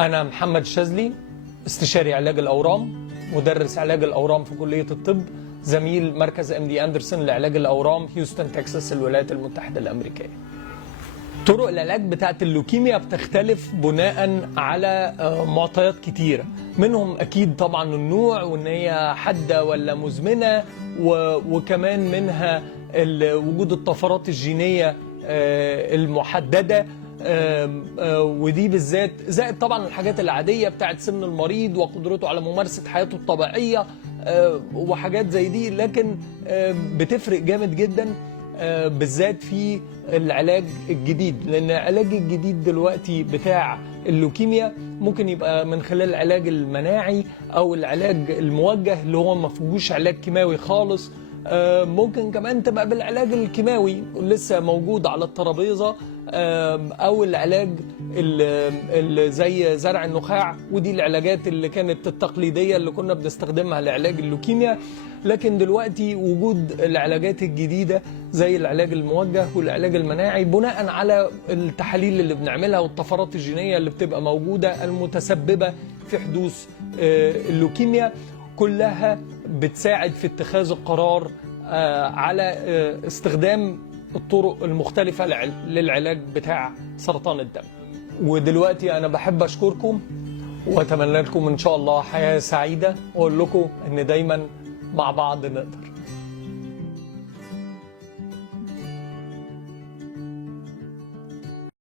أنا محمد شاذلي، استشاري علاج الأورام، مدرس علاج الأورام في كلية الطب، زميل مركز MD أندرسون لعلاج الأورام، هيوستن تكساس، الولايات المتحدة الأمريكية. طرق العلاج بتاعت اللوكيميا بتختلف بناء على معطيات كتيرة، منهم أكيد طبعا النوع وإن هي حادة ولا مزمنة، وكمان منها وجود الطفرات الجينية المحددة، ودي بالذات زائد طبعا الحاجات العادية بتاعت سن المريض وقدرته على ممارسة حياته الطبيعية وحاجات زي دي. لكن بتفرق جامد جدا بالذات في العلاج الجديد، لأن العلاج الجديد دلوقتي بتاع اللوكيميا ممكن يبقى من خلال العلاج المناعي أو العلاج الموجه اللي هو ما فيهوش علاج كيماوي خالص. ممكن كمان تبقى بالعلاج الكيماوي لسه موجود على الترابيزة، أو العلاج اللي زي زرع النخاع، ودي العلاجات اللي كانت التقليدية اللي كنا بنستخدمها لعلاج اللوكيميا. لكن دلوقتي وجود العلاجات الجديدة زي العلاج الموجه والعلاج المناعي بناء على التحاليل اللي بنعملها والطفرات الجينية اللي بتبقى موجودة المتسببة في حدوث اللوكيميا، كلها بتساعد في اتخاذ القرار على استخدام الطرق المختلفة للعلاج بتاع سرطان الدم. ودلوقتي أنا بحب أشكركم وأتمنى لكم إن شاء الله حياة سعيدة، وأقول لكم إن دايما مع بعض نقدر.